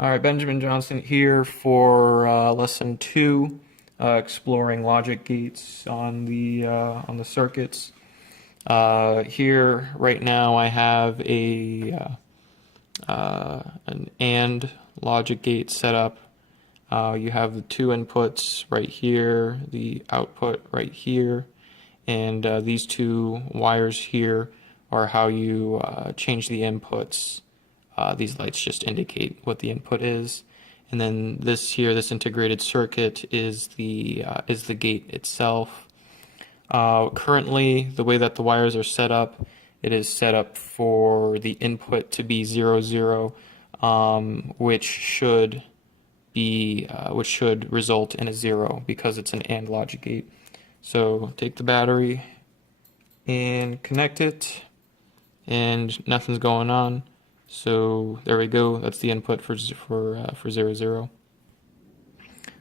All right, Benjamin Johnson here for lesson 2, exploring logic gates on the circuits. Here right now I have an AND logic gate set up. You have the two inputs right here, the output right here, and these two wires here are how you change the inputs. These lights just indicate what the input is, and then this here, this integrated circuit, is the gate itself. Currently, the way that the wires are set up, it is set up for the input to be 0, 0, which should result in a 0 because it's an AND logic gate. So take the battery and connect it, and nothing's going on. So there we go. That's the input for 0, 0.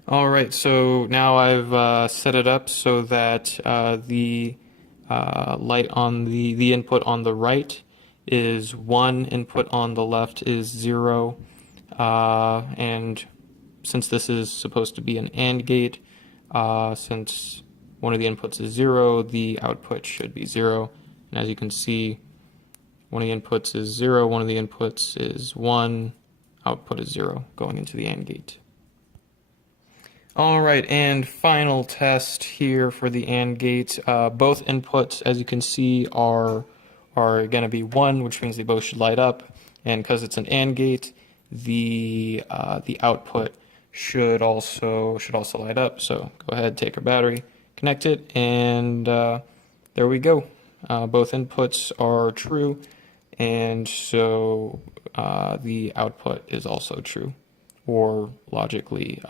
All right. So now I've set it up so that the light on the input on the right is 1. Input on the left is 0. And since this is supposed to be an AND gate, since one of the inputs is 0, the output should be 0. And as you can see, one of the inputs is 0, one of the inputs is 1, output is 0 going into the AND gate. All right, and final test here for the AND gate. Both inputs, as you can see, are going to be 1, which means they both should light up. And because it's an AND gate, the output should also light up. So go ahead, take our battery, connect it, and there we go. Both inputs are true, and so the output is also true, or logically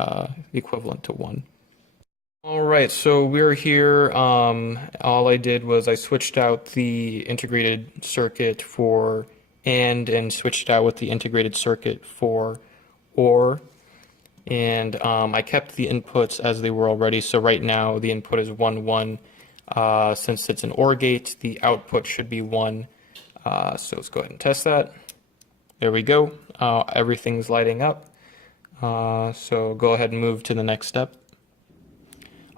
equivalent to 1. All right, so we're here. All I did was I switched out the integrated circuit for and switched out with the integrated circuit for OR. And I kept the inputs as they were already. So right now the input is 1, 1. Since it's an OR gate, the output should be 1. So let's go ahead and test that. There we go. Everything's lighting up. So go ahead and move to the next step.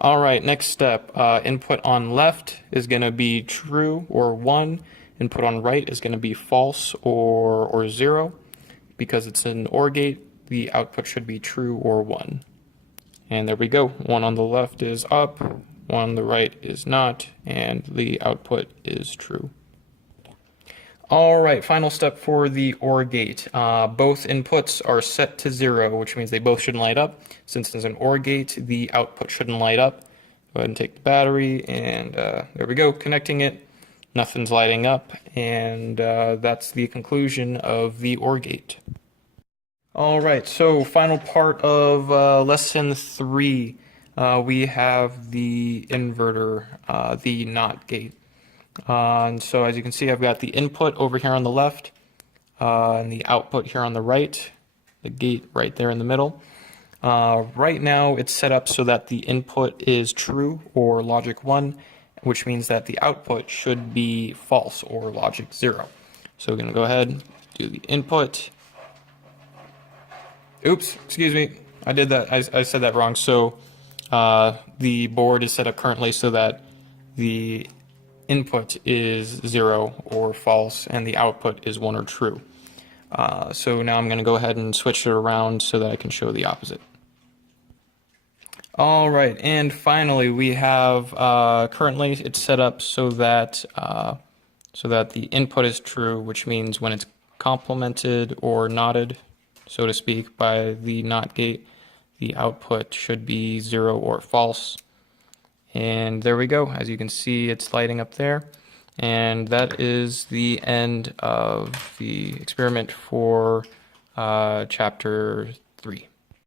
All right, next step. Input on left is going to be true or 1. Input on right is going to be false or 0. Because it's an OR gate, the output should be true or 1. And there we go. One on the left is up, one on the right is not, and the output is true. All right, final step for the OR gate. Both inputs are set to 0, which means they both shouldn't light up. Since it's an OR gate, the output shouldn't light up. Go ahead and take the battery, and there we go, connecting it. Nothing's lighting up, and that's the conclusion of the OR gate. All right, so final part of lesson 3. We have the inverter, the NOT gate. And so as you can see, I've got the input over here on the left and the output here on the right, the gate right there in the middle. Right now it's set up so that the input is true or logic 1, which means that the output should be false or logic 0. So we're going to go ahead, do the input. Oops, excuse me, I did that. I said that wrong. So the board is set up currently so that the input is 0 or false and the output is 1 or true. So now I'm going to go ahead and switch it around so that I can show the opposite. All right, and finally we have currently it's set up so that the input is true, which means when it's complemented or knotted, so to speak, by the NOT gate, the output should be 0 or false. And there we go. As you can see, it's lighting up there. And that is the end of the experiment for chapter 3.